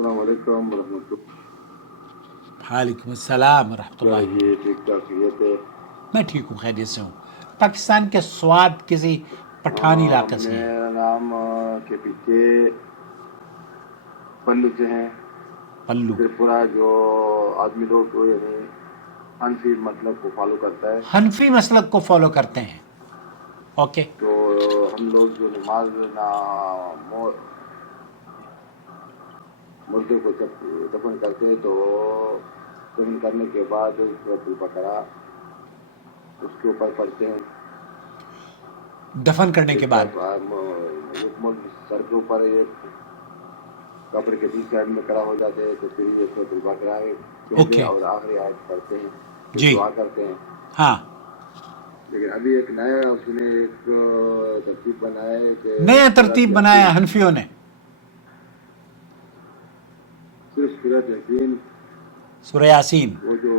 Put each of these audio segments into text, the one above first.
अस्सलाम वालेकुम रहमतुल्लाह। वालेकुम अस्सलाम रहमतुल्लाहि। ये ठीक ठाक खैरियत है। मैं ठीक हूँ, खैरियत से हूँ। पाकिस्तान के स्वात किसी पठानी इलाके से हैं। मेरा नाम के पीछे पल्लू से हैं। पल्लू। त्रिपुरा जो आदमी लोग को यानी हनफी मतलब को फॉलो करता है, हनफी मसलक को फॉलो करते हैं। ओके। तो हम लोग जो नमाज ना मुर्दे को जब दफन करते हैं तो दफन करने के बाद सूरह बकरा उसके ऊपर पढ़ते हैं। दफन करने के बाद सर के ऊपर एक कब्र के बीच साइड में खड़ा हो जाते हैं, तो फिर ये सूरह बकरा ओके। और आखिरी आयत पढ़ते हैं, जी। दुआ करते हैं। हाँ, लेकिन अभी एक नया उसने एक तरतीब बनाया है कि नया तरतीब बनाया हनफियों ने। सिर्फ सूरह यासीन, सूरह यासीन, वो जो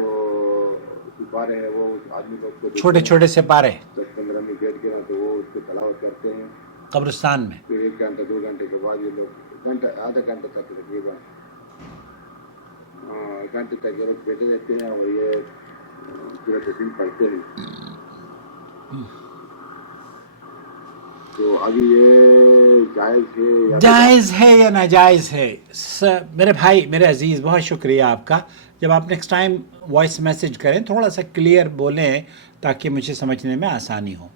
सिपारे हैं वो उस आदमी लोग को छोटे छोटे से पारे 10-15 मिनट बैठ के ना तो वो उसको तलावत करते हैं कब्रिस्तान में। फिर 1 घंटा 2 घंटे के बाद ये लोग आधा घंटा तक तकरीबन घंटे तक ये लोग बैठे रहते हैं और ये सूरह यासीन पढ़ते हैं। तो अभी ये जायज़ है या नाजायज़ है? मेरे भाई, मेरे अजीज़, बहुत शुक्रिया आपका। जब आप नेक्स्ट टाइम वॉइस मैसेज करें थोड़ा सा क्लियर बोलें ताकि मुझे समझने में आसानी हो।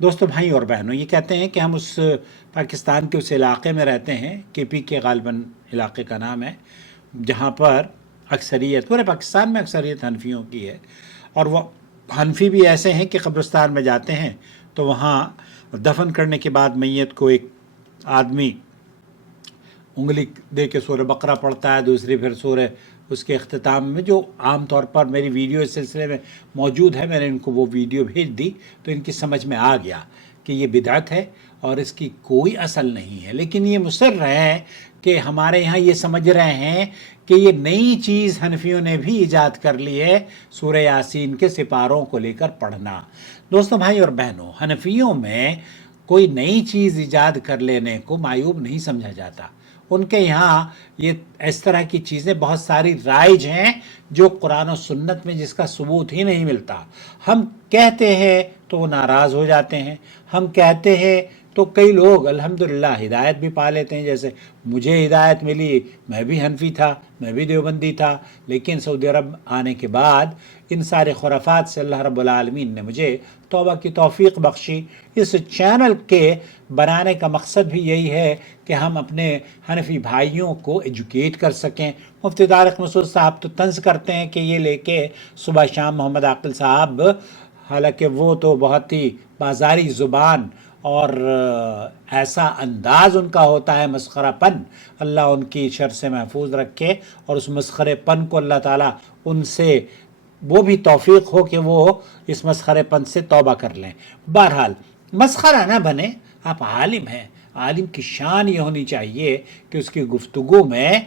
दोस्तों, भाई और बहनों, ये कहते हैं कि हम उस पाकिस्तान के उस इलाके में रहते हैं, केपी के गालबन इलाके का नाम है, जहाँ पर अक्सरियत, पूरे पाकिस्तान में अक्सरियत हनफियों की है। और वो हनफी भी ऐसे हैं कि कब्रिस्तान में जाते हैं तो वहाँ दफन करने के बाद मैयत को एक आदमी उंगली दे के सूरह बकरा पढ़ता है, दूसरी फिर सूरह उसके अख्ताम में, जो आम तौर पर मेरी वीडियो इस सिलसिले में मौजूद है, मैंने इनको वो वीडियो भेज दी तो इनकी समझ में आ गया कि ये बिदअत है और इसकी कोई असल नहीं है। लेकिन ये मुसर रहे हैं कि हमारे यहाँ ये समझ रहे हैं कि ये नई चीज़ हनफियों ने भी ईजाद कर ली है, सूरह यासीन के सिपारों को लेकर पढ़ना। दोस्तों, भाई और बहनों, हनफियों में कोई नई चीज़ ईजाद कर लेने को मायूब नहीं समझा जाता। उनके यहाँ ये इस तरह की चीज़ें बहुत सारी राइज हैं जो कुरान और सुन्नत में जिसका सबूत ही नहीं मिलता। हम कहते हैं तो वो नाराज़ हो जाते हैं, हम कहते हैं तो कई लोग अल्हम्दुलिल्लाह हिदायत भी पा लेते हैं। जैसे मुझे हिदायत मिली, मैं भी हनफी था, मैं भी देवबंदी था, लेकिन सऊदी अरब आने के बाद इन सारे खुराफात से अल्लाह रब्बुल आलमीन ने मुझे तौबा की तौफीक बख्शी। इस चैनल के बनाने का मकसद भी यही है कि हम अपने हनफी भाइयों को एजुकेट कर सकें। मुफ्ती तारिक मसूद साहब तो तंज करते हैं कि ये लेके सुबह शाम मोहम्मद आकिल साहब, हालांकि वो तो बहुत ही बाजारी ज़ुबान और ऐसा अंदाज़ उनका होता है मस्खरापन, अल्लाह उनकी शर से महफूज रखे और उस मस्खरेपन को अल्लाह ताला उनसे वो भी तौफीक हो कि वो इस मस्खरेपन से तौबा कर लें। बहरहाल, मस्खरा ना बने, आप आलिम हैं, आलिम की शान ये होनी चाहिए कि उसकी गुफ्तगू में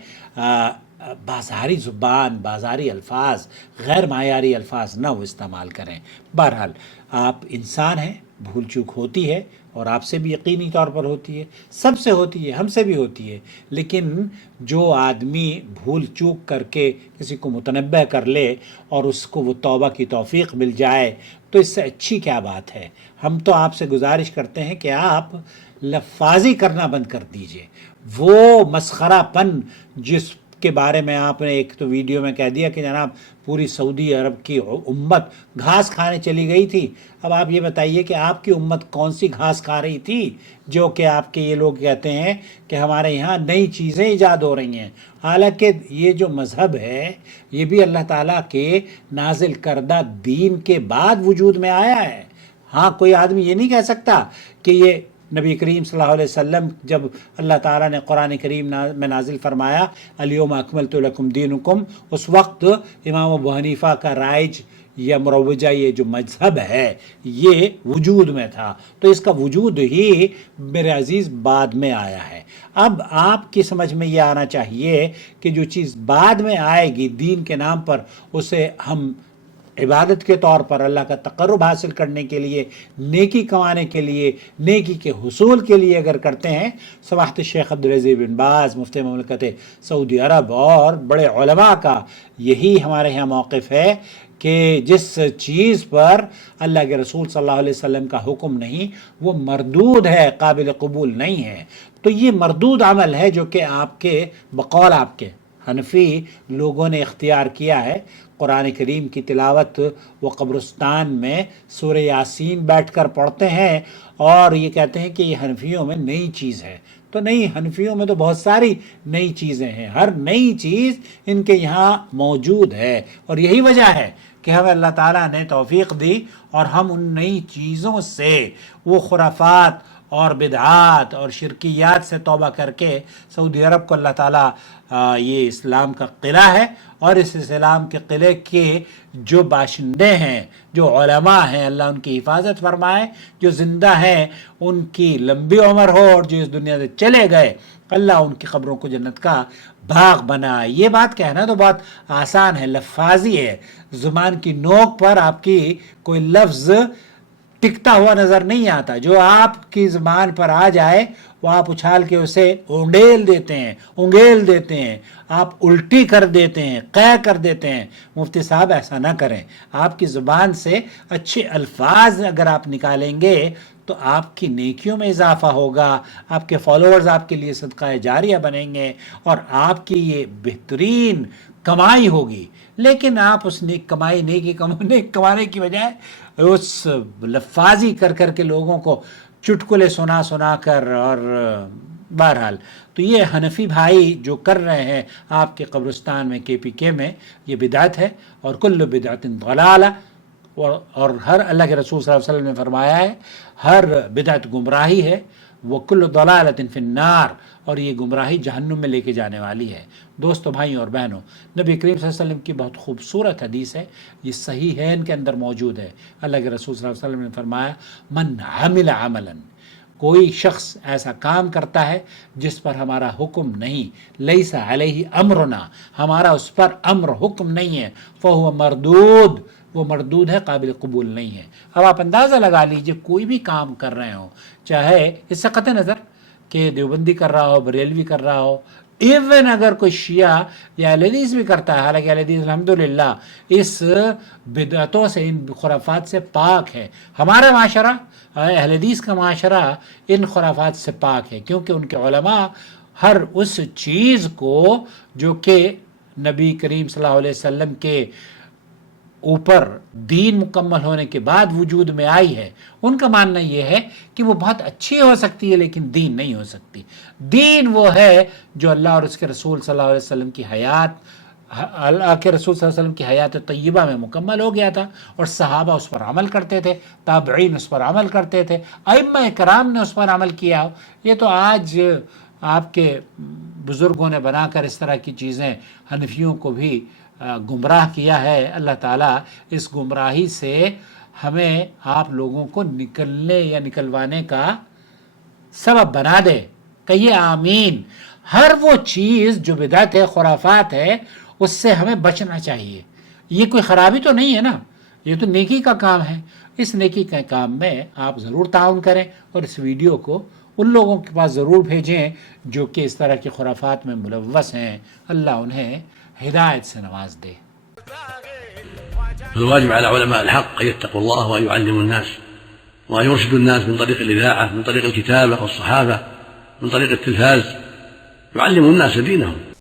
बाजारी ज़ुबान, बाजारी अल्फाज, गैर मायारी अल्फाज ना वो इस्तेमाल करें। बहरहाल, आप इंसान हैं, भूल चूक होती है और आपसे भी यकीनी तौर पर होती है, सबसे होती है, हमसे भी होती है। लेकिन जो आदमी भूल चूक करके किसी को मुतनब्बह कर ले और उसको वो तौबा की तौफीक मिल जाए तो इससे अच्छी क्या बात है। हम तो आपसे गुजारिश करते हैं कि आप लफाजी करना बंद कर दीजिए। वो मस्खरापन जिस के बारे में आपने एक तो वीडियो में कह दिया कि जनाब पूरी सऊदी अरब की उम्मत घास खाने चली गई थी। अब आप ये बताइए कि आपकी उम्मत कौन सी घास खा रही थी जो कि आपके ये लोग कहते हैं कि हमारे यहाँ नई चीज़ें ईजाद हो रही हैं। हालांकि ये जो मज़हब है ये भी अल्लाह ताला के नाजिल करदा दीन के बाद वजूद में आया है। हाँ, कोई आदमी ये नहीं कह सकता कि ये नबी करीम सल्लल्लाहु अलैहि वसल्लम, जब अल्लाह ताला ने कुरान करीम में नाजिल फरमाया अल-यौमा अकमलतु लकुम दीनुकुम, उस वक्त इमाम अबू हनीफा का राइज या मुरव्वजा ये जो मजहब है ये वजूद में था, तो इसका वजूद ही मेरे अजीज़ बाद में आया है। अब आपकी समझ में ये आना चाहिए कि जो चीज़ बाद में आएगी दीन के नाम पर उसे हम عبادت کے طور پر، اللہ کا تقرب حاصل کرنے کے لیے، نیکی کمانے کے لیے، نیکی کے حصول کے لیے اگر کرتے ہیں، سماحت الشیخ عبدالعزیز بن باز مفتی مملکت سعودی عرب اور بڑے علماء کا یہی ہمارے یہاں موقف ہے کہ جس چیز پر اللہ کے رسول صلی اللہ علیہ وسلم کا حکم نہیں، وہ مردود ہے، قابل قبول نہیں ہے۔ تو یہ مردود عمل ہے جو کہ آپ کے بقول آپ کے حنفی لوگوں نے اختیار کیا ہے۔ قرآن کریم کی تلاوت وہ قبرستان میں سورہ یاسین بیٹھ کر پڑھتے ہیں اور یہ کہتے ہیں کہ یہ حنفیوں میں نئی چیز ہے۔ تو نہیں، حنفیوں میں تو بہت ساری نئی چیزیں ہیں، ہر نئی چیز ان کے یہاں موجود ہے، اور یہی وجہ ہے کہ ہمیں اللہ تعالیٰ نے توفیق دی اور ہم ان نئی چیزوں سے، وہ خرافات اور بدعات اور شرکیات سے توبہ کر کے، سعودی عرب کو اللہ تعالیٰ یہ اسلام کا قلعہ ہے، اور اس اسلام کے قلعے کے جو باشندے ہیں، جو علماء ہیں، اللہ ان کی حفاظت فرمائے، جو زندہ ہیں ان کی لمبی عمر ہو، اور جو اس دنیا سے چلے گئے اللہ ان کی قبروں کو جنت کا باغ بنائے۔ یہ بات کہنا تو بہت آسان ہے، لفاظی ہے، زبان کی نوک پر آپ کی کوئی لفظ ٹکتا ہوا نظر نہیں آتا، جو آپ کی زبان پر آ جائے وہ آپ اچھال کے اسے اونڈیل دیتے ہیں، انگیل دیتے ہیں، آپ الٹی کر دیتے ہیں، قے کر دیتے ہیں۔ مفتی صاحب ایسا نہ کریں، آپ کی زبان سے اچھے الفاظ اگر آپ نکالیں گے تو آپ کی نیکیوں میں اضافہ ہوگا، آپ کے فالوورز آپ کے لیے صدقہ جاریہ بنیں گے، اور آپ کی یہ بہترین کمائی ہوگی۔ لیکن آپ اس نیک کمائی نیکی کمانے کی بجائے اس لفاظی کر کر کے لوگوں کو چٹکلے سنا کر، اور بہرحال تو یہ حنفی بھائی جو کر رہے ہیں آپ کے قبرستان میں KPK میں، یہ بدعت ہے، اور کل بدعت ضلالہ، اور ہر اللہ کے رسول صلی اللہ علیہ وسلم نے فرمایا ہے ہر بدعت گمراہی ہے، وَكُلُّ ضَلَالَةٍ فِي النَّارِ، اور یہ گمراہی جہنم میں لے کے جانے والی ہے۔ دوستو، بھائیوں اور بہنوں، نبی کریم صلی اللہ علیہ وسلم کی بہت خوبصورت حدیث ہے، یہ صحیحین کے اندر موجود ہے۔ اللہ کے رسول صلی اللہ علیہ وسلم نے فرمایا، من عمل عملا، کوئی شخص ایسا کام کرتا ہے جس پر ہمارا حکم نہیں، لیس علیہ امرنا، ہمارا اس پر امر حکم نہیں ہے، فہو مردود، وہ مردود ہے، قابل قبول نہیں ہے۔ اب آپ اندازہ لگا لیجئے، کوئی بھی کام کر رہے ہوں، چاہے اس سے قطع نظر کہ دیوبندی کر رہا ہو، بریلوی کر رہا ہو، ایون اگر کوئی شیعہ یا اہل حدیث بھی کرتا ہے، حالانکہ اہل حدیث الحمدللہ اس بدعتوں سے، ان خرافات سے پاک ہے۔ ہمارا معاشرہ، اہل حدیث کا معاشرہ ان خرافات سے پاک ہے، کیونکہ ان کے علماء ہر اس چیز کو جو کہ نبی کریم صلی اللہ علیہ وسلم کے اوپر دین مکمل ہونے کے بعد وجود میں آئی ہے، ان کا ماننا یہ ہے کہ وہ بہت اچھی ہو سکتی ہے لیکن دین نہیں ہو سکتی۔ دین وہ ہے جو اللہ اور اس کے رسول صلی اللہ علیہ وسلم کی اللہ کے رسول صلی اللہ علیہ وسلم کی حیات طیبہ میں مکمل ہو گیا تھا، اور صحابہ اس پر عمل کرتے تھے، تابعین اس پر عمل کرتے تھے، ائمہ کرام نے اس پر عمل کیا ہو۔ یہ تو آج آپ کے بزرگوں نے بنا کر اس طرح کی چیزیں حنفیوں کو بھی گمراہ کیا ہے۔ اللہ تعالیٰ اس گمراہی سے ہمیں آپ لوگوں کو نکلنے یا نکلوانے کا سبب بنا دے، کہیے آمین۔ ہر وہ چیز جو بدعت ہے، خرافات ہے، اس سے ہمیں بچنا چاہیے۔ یہ کوئی خرابی تو نہیں ہے نا، یہ تو نیکی کا کام ہے۔ اس نیکی کے کام میں آپ ضرور تعاون کریں، اور اس ویڈیو کو ان لوگوں کے پاس ضرور بھیجیں جو کہ اس طرح کی خرافات میں ملوث ہیں۔ اللہ انہیں ہدایت سے نواز دے۔ الواجب على علماء الحق أن يتقوا الله وأن يعلموا الناس وأن يرشدوا الناس من طريق الإذاعة، من طريق الكتابة والصحافة، من طريق التلفاز، يعلموا الناس دينهم.